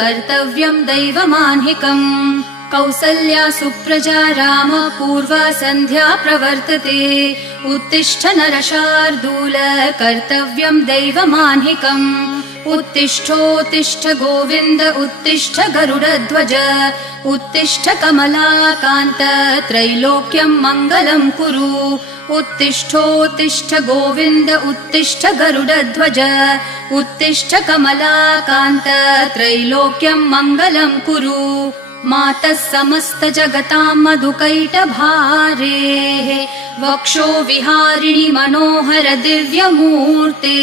कर्तव्यं दैवमान्हिकम् कौसल्या सुप्रजा राम पूर्वा सन्ध्या प्रवर्तते उत्तिष्ठ नरशार्दूल कर्तव्यं दैवमान्हिकम् उत्तिष्ठोत्तिष्ठ गोविन्द उत्तिष्ठ गरुडध्वज उत्तिष्ठ कमलाकान्त त्रैलोक्यं मङ्गलं कुरु उत्तिष्ठोत्तिष्ठ गोविन्द उत्तिष्ठ गरुडध्वज उत्तिष्ठ कमलाकान्त त्रैलोक्यं मङ्गलं कुरु मातः समस्त जगतां मधुकैटभारेः वक्षो विहारिणि मनोहर दिव्यमूर्ते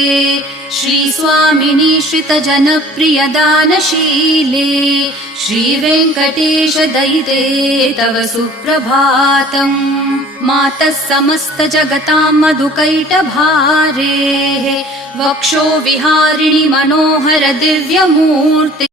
श्रीस्वामिनि श्रितजनप्रिय दानशीले श्रीवेङ्कटेश दयिते तव सुप्रभातम् मातः समस्त जगतां मधुकैटभारेः वक्षो विहारिणि मनोहर दिव्यमूर्ते